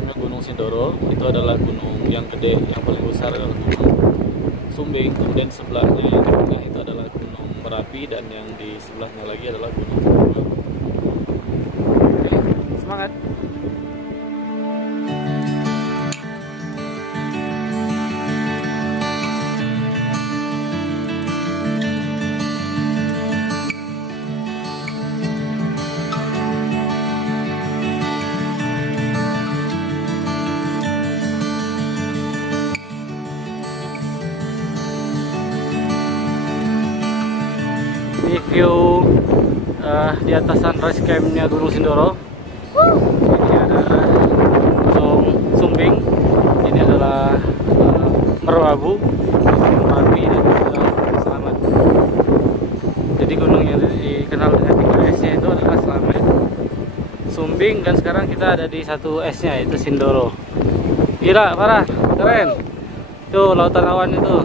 campnya Gunung Sindoro. Itu adalah gunung yang gede, yang paling besar adalah Gunung Sumbing. Kemudian sebelahnya yang di tengah itu adalah Gunung Merapi, dan yang di sebelahnya lagi adalah Gunung Purba. Oke, semangat! Ini view di atas sunrise campnya Gunung Sindoro. Ini adalah Gunung Sumbing. Ini adalah Merbabu, Merapi, dan juga Slamet. Jadi gunung yang dikenal dengan 3 S-nya itu adalah Slamet, Sumbing, dan sekarang kita ada di 1 S-nya, yaitu Sindoro. Gila, parah, keren. Tuh lautan awan itu.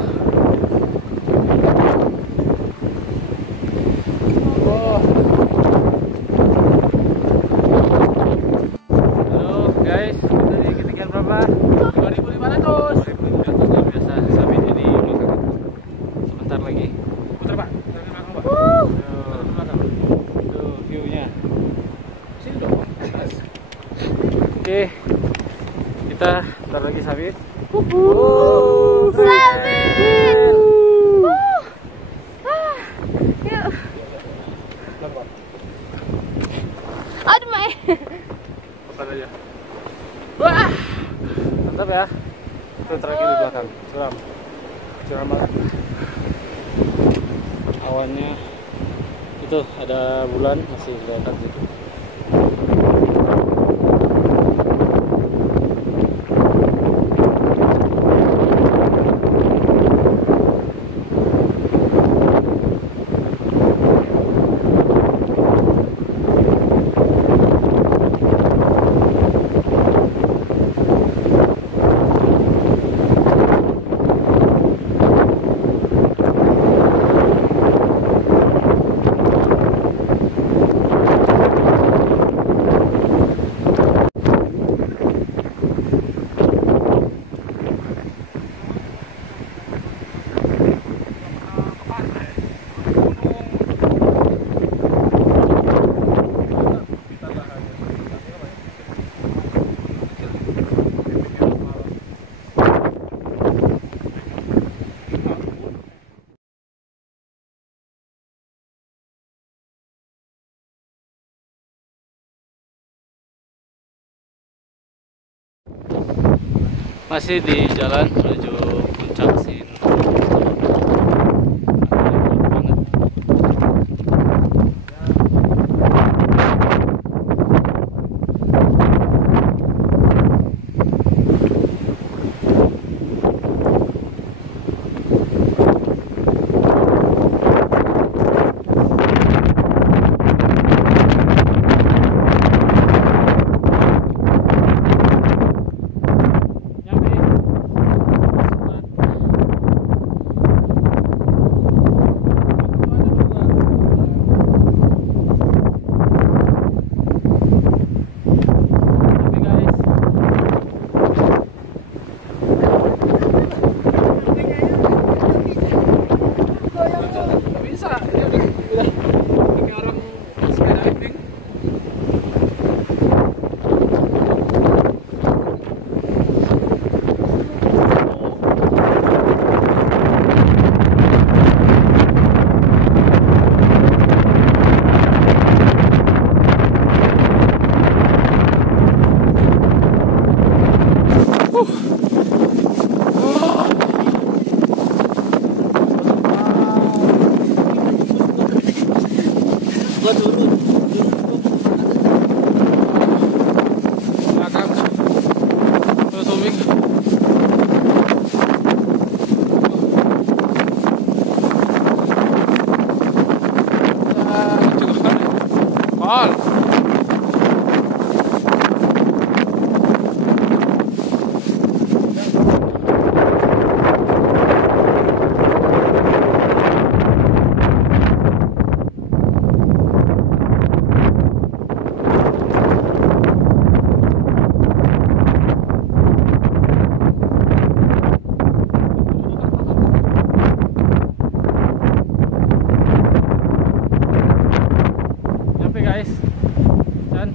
Guys, dari ketinggian berapa? 2.500. 2.500 luar biasa. Sampai jadi belakang. Sebentar lagi. Putar Pak. Tuh view-nya. Sini dong. Oke. Kita bentar lagi sabit. Sabit. Yuk. Aduh, Mai. Pelan aja. Wah, mantap ya. Itu terakhir di belakang, curam banget. Awannya itu ada bulan masih kelihatan situ. Masih di jalan menuju puncak Sindoro. Gua turun. Belakang. Tuh Sumbing. Kol. guys. Dan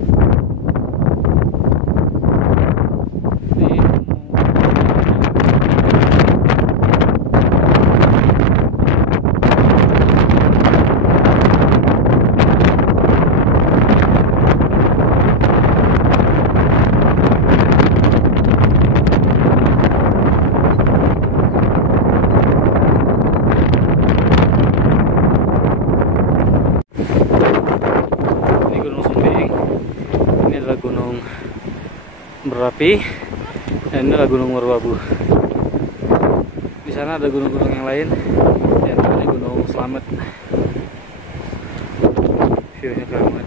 ini Gunung Sumbing. Ini adalah gunung berapi dan ini adalah Gunung Merbabu. Di sana ada gunung-gunung yang lain dan ini Gunung Slamet. View-nya keren banget.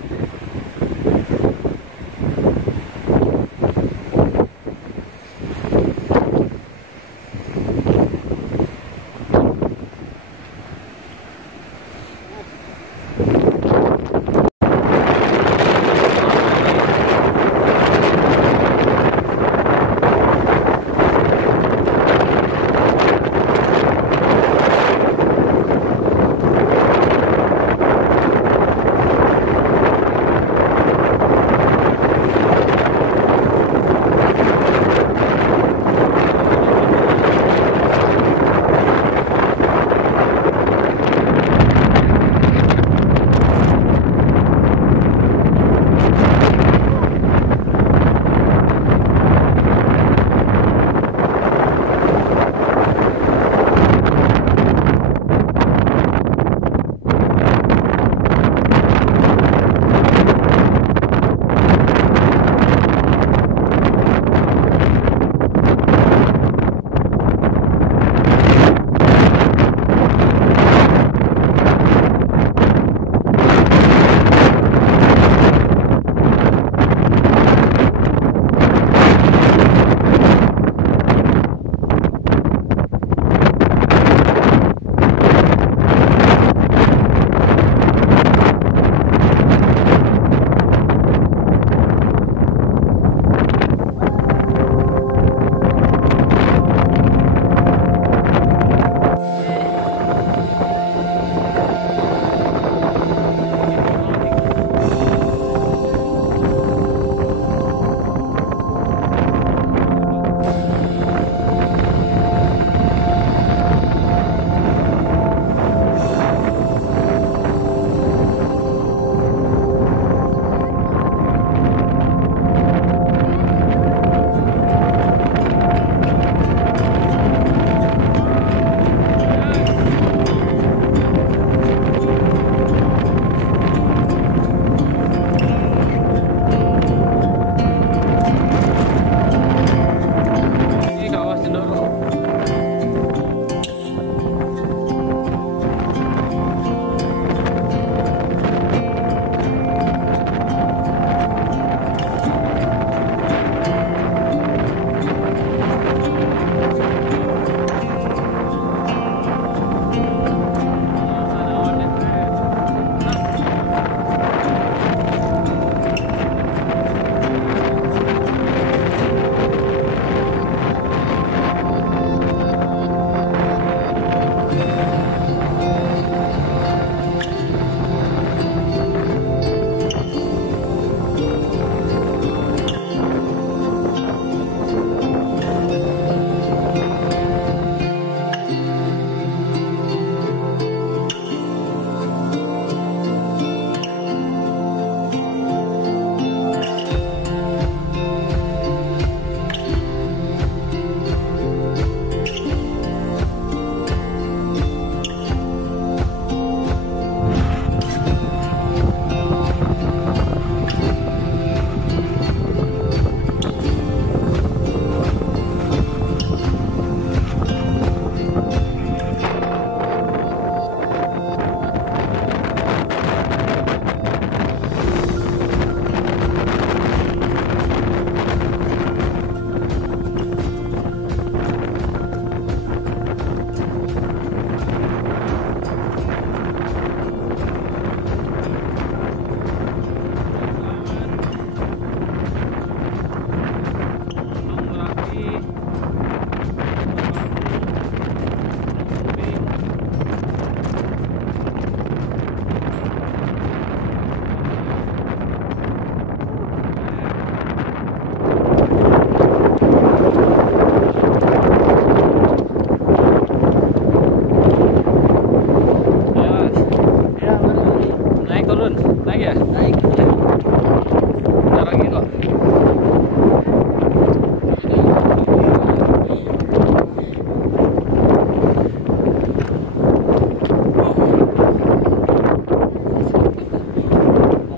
turun, naik ya? Naik. Bentar lagi kok.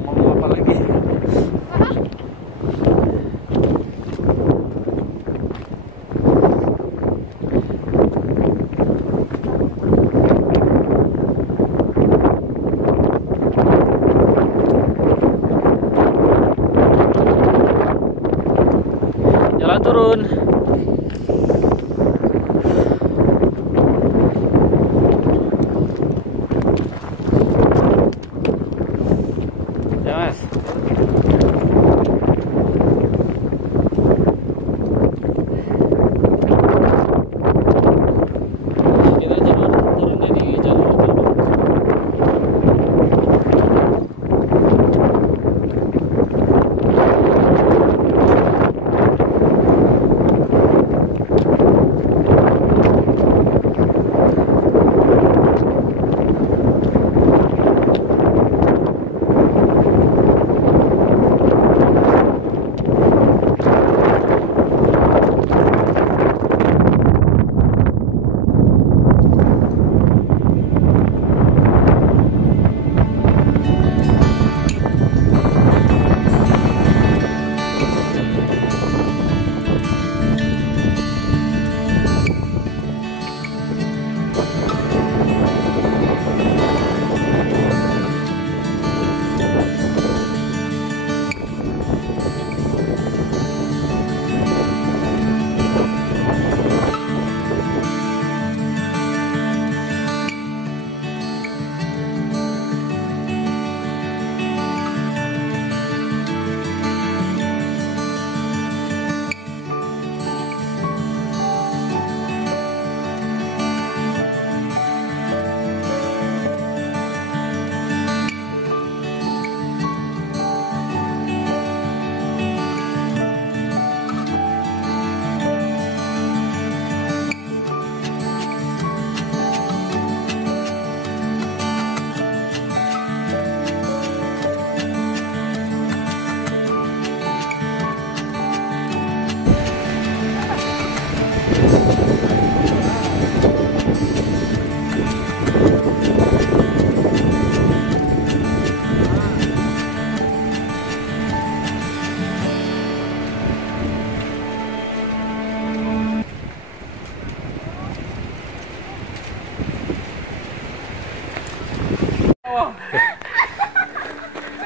Ngomong apa lagi? Jalan turun. Ya mas. Kita turunnya di jalur itu.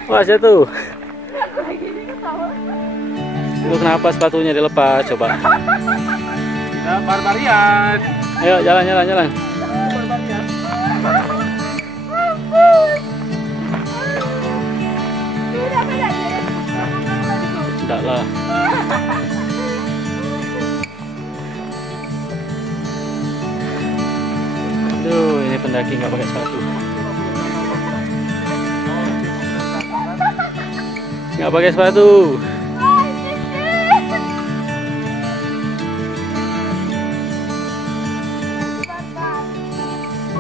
Wah, tuh. Itu kenapa sepatunya dilepas? Coba. Ya, barbarian. Ayo, jalan. Barbarian. Enggak lah. Aduh, ini pendaki nggak pakai sepatu. Nggak pakai sepatu.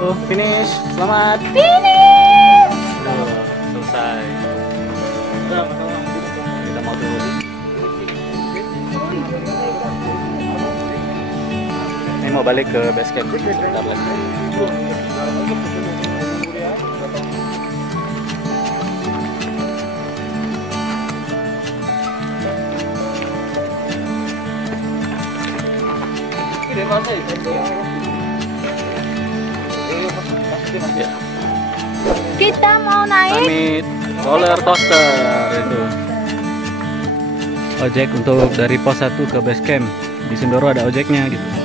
Oh, finish. Selamat. Finish. Oh, selesai. Kita mau turun. Ini mau balik ke base camp sebentar lagi. Ya. Kita mau naik. Pamit roller coaster itu. Ojek untuk dari pos 1 ke base camp. Di Sindoro ada ojeknya gitu.